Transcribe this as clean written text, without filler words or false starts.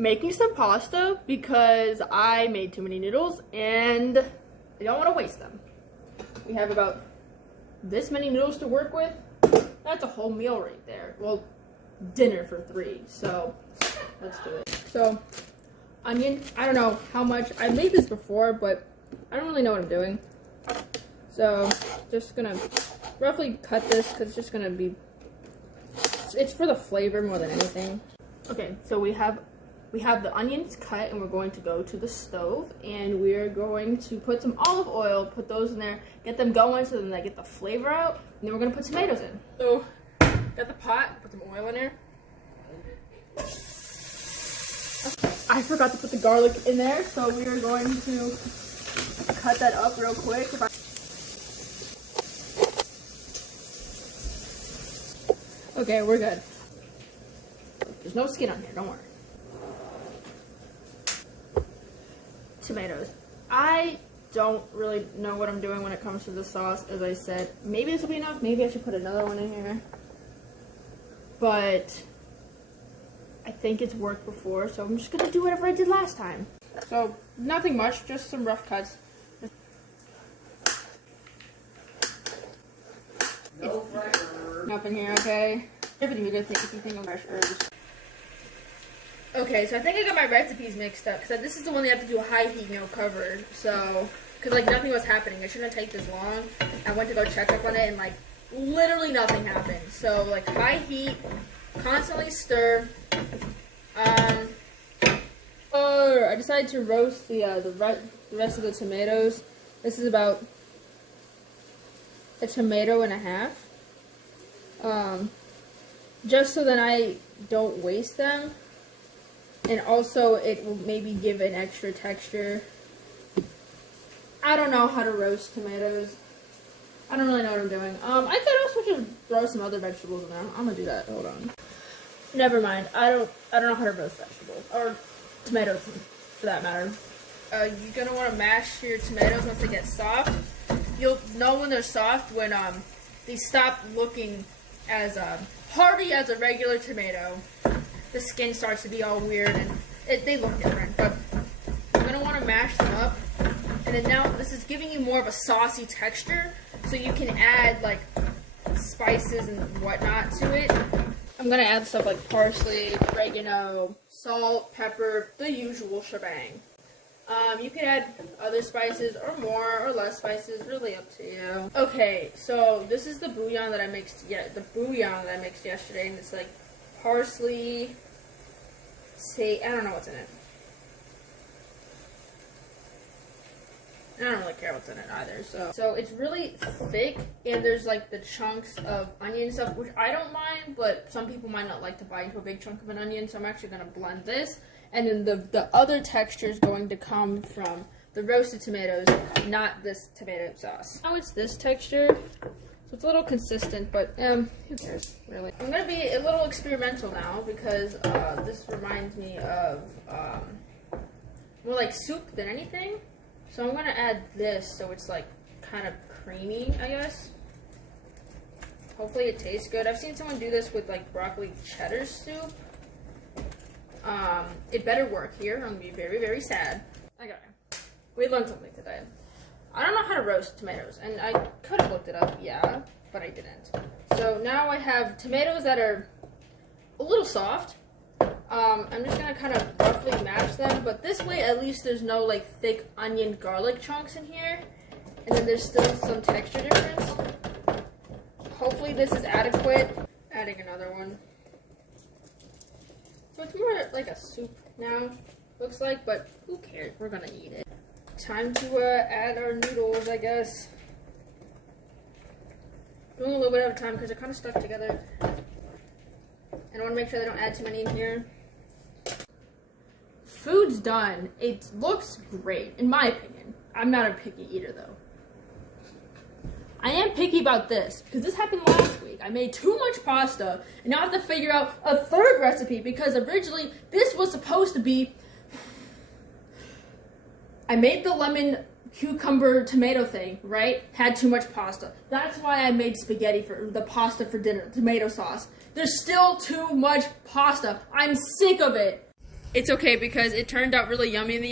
making some pasta because I made too many noodles and I don't want to waste them. We have about this many noodles to work with. That's a whole meal right there. Well, dinner for 3, so let's do it. So, onion, I don't know how much. I made this before, but I don't really know what I'm doing. So, just gonna roughly cut this because it's just gonna be, it's for the flavor more than anything. Okay, so we have the onions cut and we're going to go to the stove and we're going to put some olive oil, put those in there, get them going so then they get the flavor out, and then we're gonna put tomatoes in. So, got the pot, put some oil in there. I forgot to put the garlic in there, so we are going to cut that up real quick. Okay, we're good. There's no skin on here, don't worry. Tomatoes. I don't really know what I'm doing when it comes to the sauce, as I said. Maybe this will be enough, maybe I should put another one in here. But I think it's worked before, so I'm just gonna do whatever I did last time. So, nothing much, just some rough cuts. No pressure. Up in here, okay? If you think of fresh herbs. Okay, so I think I got my recipes mixed up, because this is the one they have to do a high heat, covered. So, because like nothing was happening. It shouldn't take this long. I went to go check up on it, and like literally nothing happened. So, like high heat, constantly stir. I decided to roast the rest of the tomatoes. This is about a tomato and a half. Just so that I don't waste them. And also it will maybe give an extra texture. I don't know how to roast tomatoes. I don't really know what I'm doing. I could also just throw some other vegetables in there. I'm gonna do that. Hold on. Never mind. I don't know how to roast vegetables. Or tomatoes, for that matter. You're gonna want to mash your tomatoes once they get soft. You'll know when they're soft when they stop looking as hearty as a regular tomato. The skin starts to be all weird and they look different. But you're gonna want to mash them up. And then now this is giving you more of a saucy texture, so you can add like spices and whatnot to it. I'm gonna add stuff like parsley, oregano, salt, pepper, the usual shebang. You can add other spices or more or less spices, really up to you. Okay, so this is the bouillon that I mixed. Yesterday, and it's like parsley. I don't know what's in it. I don't really care what's in it either. So it's really thick, and there's like the chunks of onion and stuff, which I don't mind, but some people might not like to bite into a big chunk of an onion, so I'm actually going to blend this. And then the other texture is going to come from the roasted tomatoes, not this tomato sauce. Now it's this texture, so it's a little consistent, but who cares, really? I'm going to be a little experimental now, because this reminds me of more like soup than anything. So I'm going to add this so it's like kind of creamy, I guess. Hopefully it tastes good. I've seen someone do this with like broccoli cheddar soup. It better work here. I'm going to be very, very sad. Okay. We learned something today. I don't know how to roast tomatoes, and I could have looked it up, yeah, but I didn't. So now I have tomatoes that are a little soft. I'm just going to kind of roughly mash them, but this way at least there's no like thick onion garlic chunks in here, and then there's still some texture difference. Hopefully this is adequate. Adding another one. So it's more like a soup now, looks like, but who cares? We're going to eat it. Time to add our noodles, I guess. Doing a little bit at a time because they're kind of stuck together. And I want to make sure they don't add too many in here. Food's done. It looks great, in my opinion. I'm not a picky eater, though. I am picky about this, because this happened last week. I made too much pasta, and now I have to figure out a third recipe, because originally this was supposed to be... I made the lemon cucumber tomato thing, right? Had too much pasta. That's why I made spaghetti for the pasta for dinner, tomato sauce. There's still too much pasta. I'm sick of it. it's okay because it turned out really yummy in the